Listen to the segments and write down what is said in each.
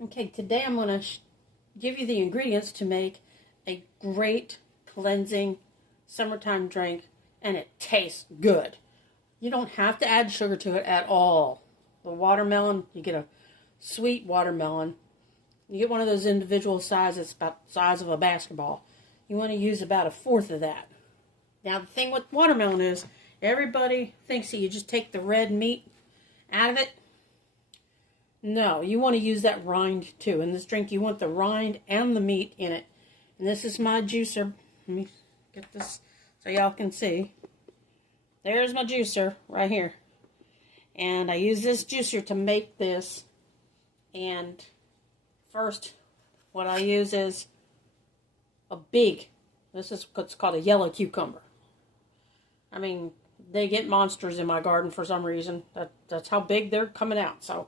Okay, today I'm going to give you the ingredients to make a great cleansing summertime drink, and it tastes good. You don't have to add sugar to it at all. The watermelon, you get a sweet watermelon. You get one of those individual sizes, about the size of a basketball. You want to use about a fourth of that. Now the thing with watermelon is, everybody thinks that you just take the red meat out of it. No, you want to use that rind too. In this drink, you want the rind and the meat in it. And this is my juicer. Let me get this so y'all can see. There's my juicer right here. And I use this juicer to make this. And first, what I use is this is what's called a yellow cucumber. I mean, they get monsters in my garden for some reason. That's how big they're coming out. So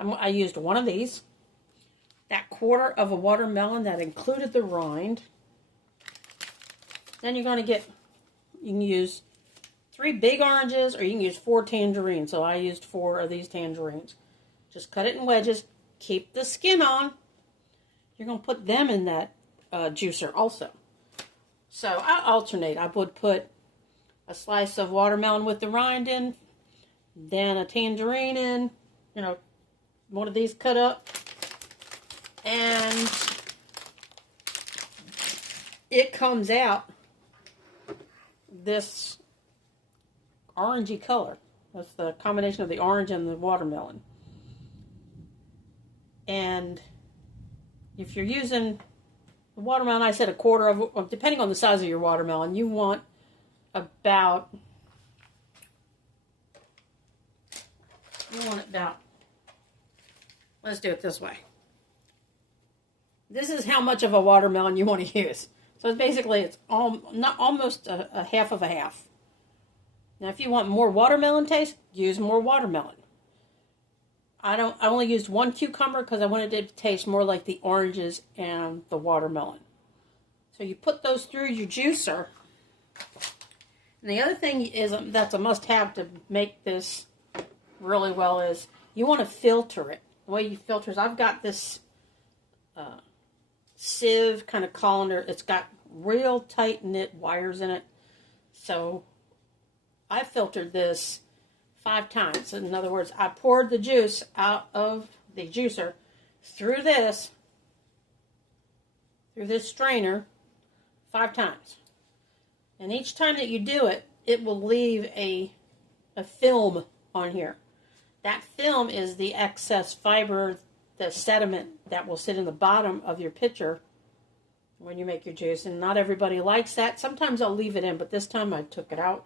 I used one of these, that quarter of a watermelon that included the rind. Then you're going to you can use 3 big oranges, or you can use 4 tangerines. So I used 4 of these tangerines. Just cut it in wedges, keep the skin on. You're going to put them in that juicer also. So I alternate. I would put a slice of watermelon with the rind in, then a tangerine in, one of these cut up, and it comes out this orangey color. That's the combination of the orange and the watermelon. And if you're using the watermelon, I said a quarter of, depending on the size of your watermelon, you want about, let's do it this way. This is how much of a watermelon you want to use. So it's almost a half of a half. Now, if you want more watermelon taste, use more watermelon. I only used 1 cucumber because I wanted it to taste more like the oranges and the watermelon. So you put those through your juicer. And the other thing is that's a must-have to make this really well is you want to filter it. The way you filter is, I've got this sieve kind of colander. It's got real tight-knit wires in it. So I filtered this 5 times. In other words, I poured the juice out of the juicer through this strainer 5 times. And each time that you do it, it will leave a film on here. That film is the excess fiber, the sediment that will sit in the bottom of your pitcher when you make your juice. And not everybody likes that. Sometimes I'll leave it in, but this time I took it out.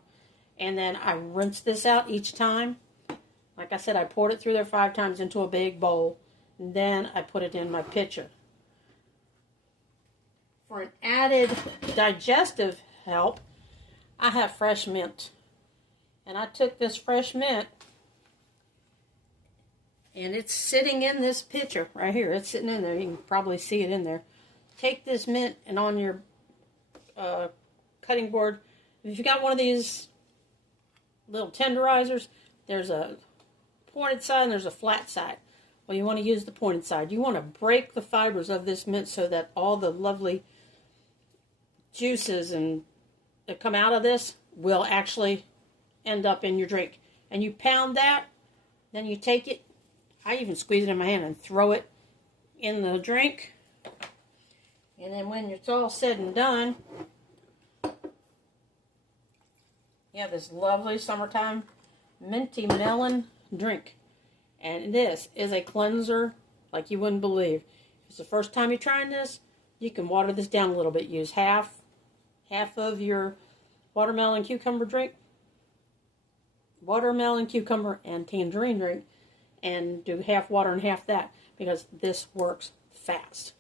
And then I rinse this out each time. Like I said, I poured it through there 5 times into a big bowl. And then I put it in my pitcher. For an added digestive help, I have fresh mint. And I took this fresh mint, and it's sitting in this pitcher right here. It's sitting in there. You can probably see it in there. Take this mint, and on your cutting board, if you got one of these little tenderizers, there's a pointed side and there's a flat side. Well, you want to use the pointed side. You want to break the fibers of this mint so that all the lovely juices that come out of this will actually end up in your drink. And you pound that, then you take it. I even squeeze it in my hand and throw it in the drink. And then when it's all said and done, you have this lovely summertime minty melon drink. And this is a cleanser like you wouldn't believe. If it's the first time you're trying this, you can water this down a little bit. Use half of your watermelon cucumber drink, watermelon cucumber and tangerine drink, and do half water and half that, because this works fast.